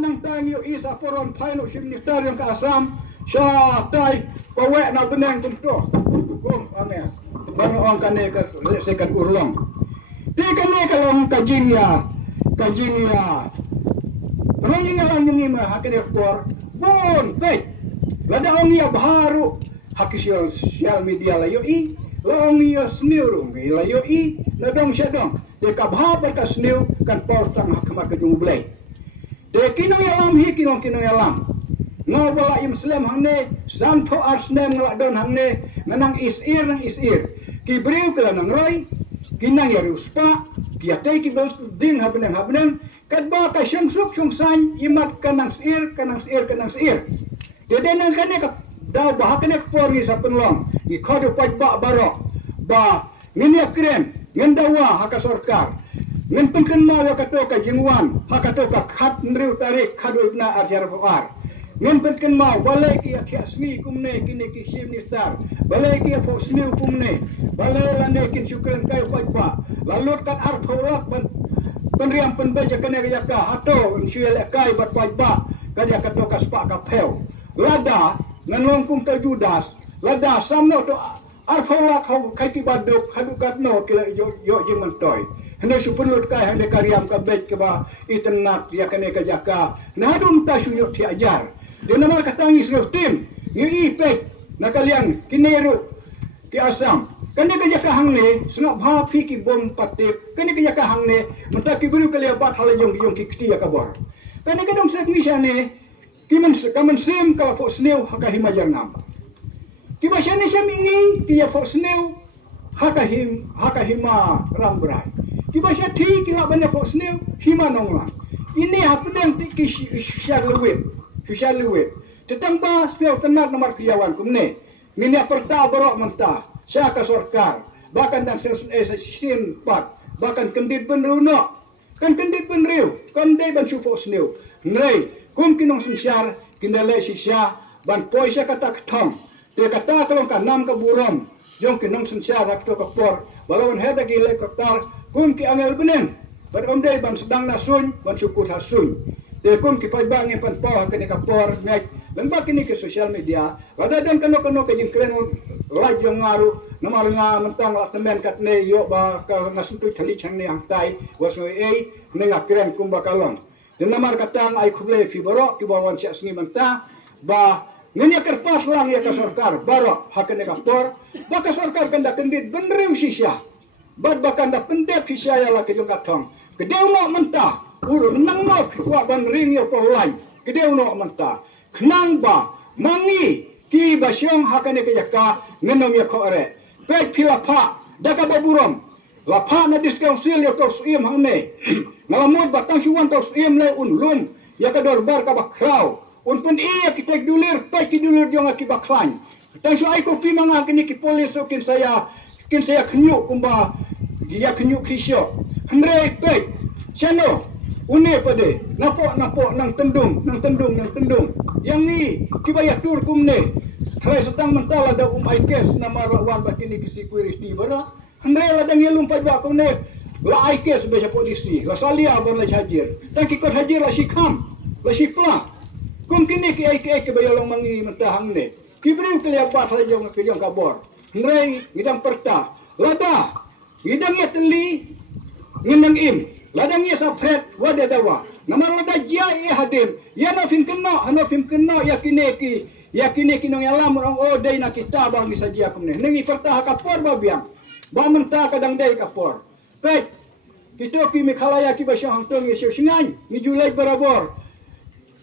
nang tangyo isa poron paino minister yang ke Asam sya tai pawek na benang tentu kum ame bang orang kane ke sekat urlong ti kane kalong kajingya orang ini lang yung ima hakene for bon pe lada ong ya baharu hakisial social media layo i long ya sniu layo i ladong syadong de kabha ka sniu kan postang hakma ke jumblai de kinong yalam hi kinong yalam no bala Muslim hangne santo arsnem ngadon hangne nanang isir ki breu kala nang roi kinang ya ruspa ki atai ki bel din habnen kadba ka sungsuk sungsan imat kanang sir dede nang kane ka daw bahakane porgi sa penlong ni khodo pajba baro ba minya krem ngendawa haka sarkar men pengken ma wa kato ka jingwan hakato ka khat nriu tarik khadu ibna ajar war men pengken ma balai ki akhya sni kumne kini ki sim nistar balai ki fo sni kumne balai lande kin syukran kai pajba lalut kat ar thorak ban penriam penbaja kene yaka hato syel kai bat pajba kadia kato ka spa ka pheu lada nanong kum ta judas lada samno to ar thorak hau kai ki baduk hadu katno kila yo jiman toy hene superlut kai hene kariam ka bet ke ba itenak dia kene ka jaka nadum ta sunyo ti ajar de nama katangis no tim ni ipek nakalian kineru ki Asam kene ka jaka hangne sunga bha phi ki bom patip kene ka jaka hangne mata ki buru kalia bat hal yong ki kti ka bor kene ka dom set misane kimen kamen sim ka fo sneu haka himajar nam ki basane sami ki ya fo sneu haka hima rambrai ki basa thi ki la bane fo sneu hima nongla ini hapdeng ki social luwet tetang ba spel tenat nomor kiawan kumne minya perta borok menta syaka sarkar bahkan dan sin pat bahkan kendit benruno kan kendit benriu kan dei ban supo sneu nei kum kinong sinsyar kindale sisya ban poisa kata kthong te kata kalong ka nam ka burom jong kinong sinsyar rakto ka por balon heda ki le kaptar kum ki angel benen bar dei ban sedang nasun ban syukur hasun te kum ki pajba ngi pan po kene ka por mek lembak kini ke social media wada dan kano ka jing kren laj yang ngaru namar nga mentang la temen kat ne yo ba ka nasutu thali changne ang tai waso e ne nga kren kum bakalong den namar katang ai khuble fi boro ki bawan sia sngi menta ba ngene kerpas lang ya ka sarkar baro hakene ka por ba ka sarkar kanda kendit benreu sisya bad bakanda pendek sisya ya la ke jong katong kedeu no menta ur nang no wa ban ring yo ko lai kedeu no menta knang ba mangi ki basyong hakane ke jaka ngenom ya khore pek phila pha daka baburom la pha na discount sil ya ko sim hangne ngalamut batang suwan to sim le un lum ya ka dorbar ka bakrau un pun iya ki tek dulir pek ki dulir jong ki baklan tang su ai ko pi manga kini ki polis so kin saya khnyu kumba dia khnyu krisyo handre pek chano une pade napo nang tendung yang ni kibaya tur kumne trai setang mentala da aikes nama rawan bakini kisi kuiristi bara andre la dang yelum pajwa kumne la aikes beja polisi la salia bon la hajir tak ikut hajir la sikam la sipla kum kini ki ai bayolong mangi mentahang ne kibrim kelia bat la jong ke jong kabor andre ngidam perta lada ngidam ya teli ngendang im ladang ya sapret wada dawa nama lada jia hadim ya no fim kenno yakine ki nong yalam orang o dei na kita bang bisa jia kumne nengi perta kapor babiang ba menta kadang dei kapor pek kito ki mikhalaya ki basya hangtong yesyo singan ni julai barabor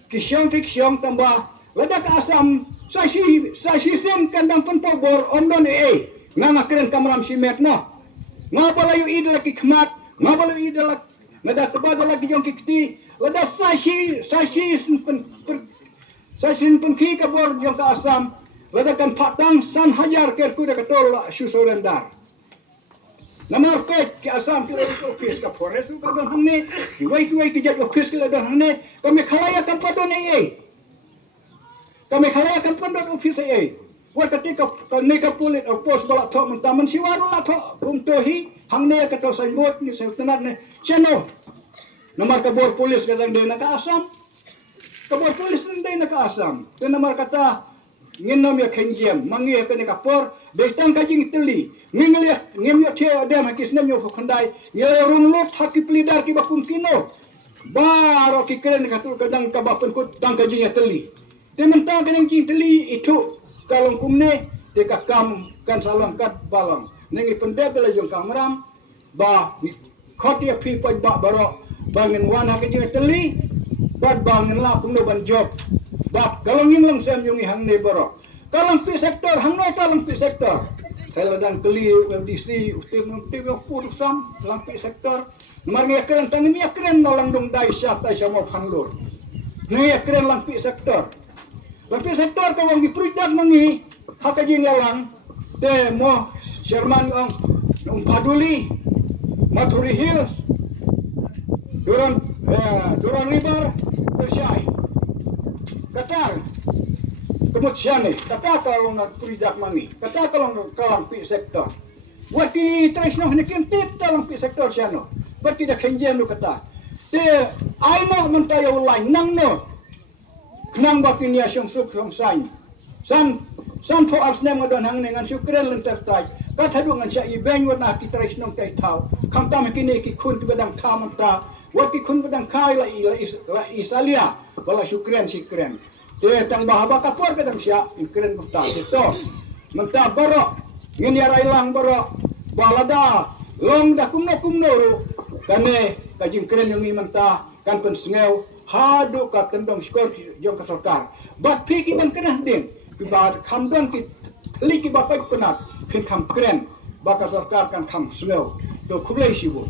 ki syong tambah lada ka Asam sashi sen kandang penpobor ondon nganga keren kamram simet no ngapalayu idla ki khmat ngapalayu idla nada tebada lagi jong kikti lada sasin penki kabor jong ka Asam lada kan patang san hajar ker kuda katol syusorendar namar pek ki Asam kira ofis ka forest ka don hamne ki wai ki jat ofis ka don hamne kami khalaya kan padon kami khalaya kan padon ofis wa ketika neka pulit au pos bala tho mentaman siwaru la tho kumtohi hangne ka to saibot ni setenat ne cheno nomor kabor polis kadang de na ka Asam Kabar polis nanday nakaasam. Kenamar kata nginom ya kenjem, mangi ka kapor, betang kajing teli. Ngingeliat ngimyo che adam hakis nemyo fukandai. Ya runlut haki pelidar ki bakum kino. Baro ki keren katul kadang kabapen kut tang kajing ya teli. Tementang kadang jing teli itu kalong kumne teka kam kan salam kat balang. Nengi pendebel jong kamram ba khoti pi poj ba baro bangin wan hakajing ya teli. Bad bangin la kumno ban job. Ba kalong lang sem yung ihang ne baro. Kalang pi sektor hang no kalang pi sektor. Kalau dan keli LDC utim pur sam kalang pi sektor. Marngi keren tani mi keren nalang dong dai sya tai sama phanlur. Ne keren lang pi sektor. Lang pi sektor ka wang dipridak mangi hakajing lalang de mo Sherman ang Paduli Mathuri Hills Duran River Persyai Qatar kemudian kata kalau nak pridak mangi kata kalau kalang pi sektor wati tresno hnekin tip dalam pi sektor siano berarti dah kenjem lu kata te aino mentayo lain nang no nang bakinia syong suk syong sain san po arsnem ngadon hang dengan syukren lentar tai kat hadu ngan sya ibeng warna ki tresno kai tau kam tam kini ki kun badang kamanta wati kun badang kai la isalia wala syukren sikren dia tang bahaba kapor kadang sya ikren buta itu menta baro ngini railang baro balada long da kumno ru kane kajing kren yung menta kan pen sngeu hadu ka kendong skor jong ka sarkar bat piki ban kena ding ba kamdon ki liki ba pai penat pin kam kren ba ka sarkar kan kam sngeu to kublai sibu